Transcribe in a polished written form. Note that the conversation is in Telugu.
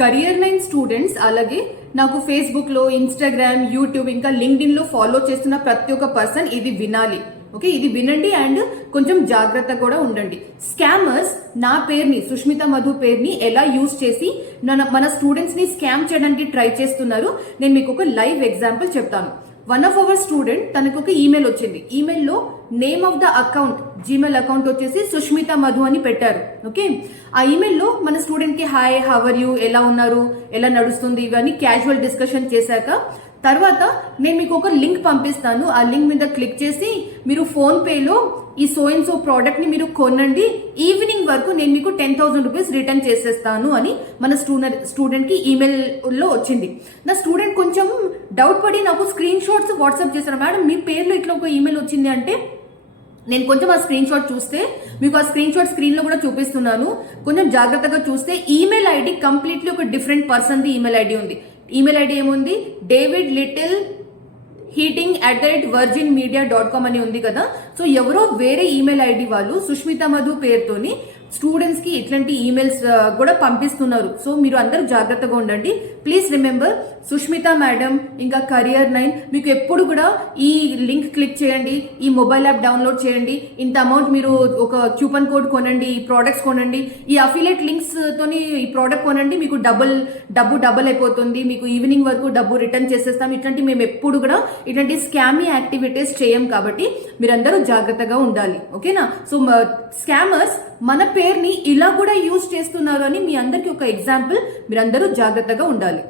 కరియర్ 9 స్టూడెంట్స్ అలాగే నాకు ఫేస్బుక్ లో, ఇన్స్టాగ్రామ్, యూట్యూబ్ ఇంకా లింక్డ్ఇన్ లో ఫాలో చేస్తున్న ప్రతి ఒక్క పర్సన్ ఇది వినాలి. ఓకే, ఇది వినండి అండ్ కొంచెం జాగ్రత్త కూడా ఉండండి. స్కామర్స్ నా పేరుని, సుష్మిత మధు పేరుని ఎలా యూజ్ చేసి మన స్టూడెంట్స్ ని స్కామ్ చేయడానికి ట్రై చేస్తున్నారు. నేను మీకు ఒక లైవ్ ఎగ్జాంపుల్ చెప్తాను. వన్ ఆఫ్ అవర్ స్టూడెంట్, తనకు ఒక ఈమెయిల్ వచ్చింది. ఈమెయిల్లో name of the account, Gmail account వచ్చేసి సుష్మిత మధు అని పెట్టారు. ఓకే, ఆ ఈమెయిల్లో మన స్టూడెంట్ కి హాయ్, హవర్ యూ, ఎలా ఉన్నారు, ఎలా నడుస్తుంది, ఇవన్నీ క్యాజువల్ డిస్కషన్ చేశాక తర్వాత నేను మీకు ఒక లింక్ పంపిస్తాను. ఆ లింక్ మీద క్లిక్ చేసి మీరు ఫోన్ పేలో ఈ సో అండ్ సో ప్రోడక్ట్ ని మీరు కొనండి, ఈవినింగ్ వరకు నేను మీకు 10,000 రూపీస్ రిటర్న్ చేసేస్తాను అని మన స్టూడెంట్ కి ఈమెయిల్ లో వచ్చింది. నా స్టూడెంట్ కొంచెం డౌట్ పడి నాకు స్క్రీన్ షాట్స్ వాట్సాప్ చేశారు. మేడం మీ పేర్లో ఇట్లా ఒక ఈమెయిల్ వచ్చింది అంటే నేను కొంచెం ఆ స్క్రీన్ షాట్ చూస్తే మీకు ఆ స్క్రీన్ షాట్ స్క్రీన్ లో కూడా చూపిస్తున్నాను. కొంచెం జాగ్రత్తగా చూస్తే ఈమెయిల్ ఐడి కంప్లీట్లీ ఒక different person the email ID ఉంది. ఈమెయిల్ ఐడి ఏముంది, డేవిడ్ లిటిల్ heating@virginmedia.com అని ఉంది కదా. సో ఎవరో వేరే ఈమెయిల్ ఐడి వాళ్ళు సుష్మిత మధు పేరుతోని స్టూడెంట్స్ కి ఇట్లాంటి ఈమెయిల్స్ కూడా పంపిస్తున్నారు. సో మీరు అందరూ జాగ్రత్తగా ఉండండి. ప్లీజ్ రిమెంబర్, సుష్మిత మేడం ఇంకా కరియర్ 9 మీకు ఎప్పుడు కూడా ఈ లింక్ క్లిక్ చేయండి, ఈ మొబైల్ యాప్ డౌన్లోడ్ చేయండి, ఇంత అమౌంట్ మీరు ఒక కూపన్ కోడ్ కొనండి, ఈ ప్రోడక్ట్స్ కొనండి, ఈ అఫిలియేట్ లింక్స్ తోని ఈ ప్రోడక్ట్ కొనండి, మీకు డబుల్ అయిపోతుంది, మీకు ఈవినింగ్ వరకు డబ్బు రిటర్న్ చేసేస్తాం. ఇట్లాంటి మేము ఎప్పుడు కూడా ఇట్లాంటి స్కామీ యాక్టివిటీస్ చేయం కాబట్టి మీరందరూ జాగ్రత్తగా ఉండాలి. ఓకేనా? సో స్కామర్స్ మన పేరుని ఇలా కూడా యూజ్ చేస్తున్నారు అని మీ అందరికి ఒక ఎగ్జాంపుల్, మీరందరూ జాగ్రత్తగా ఉండాలి.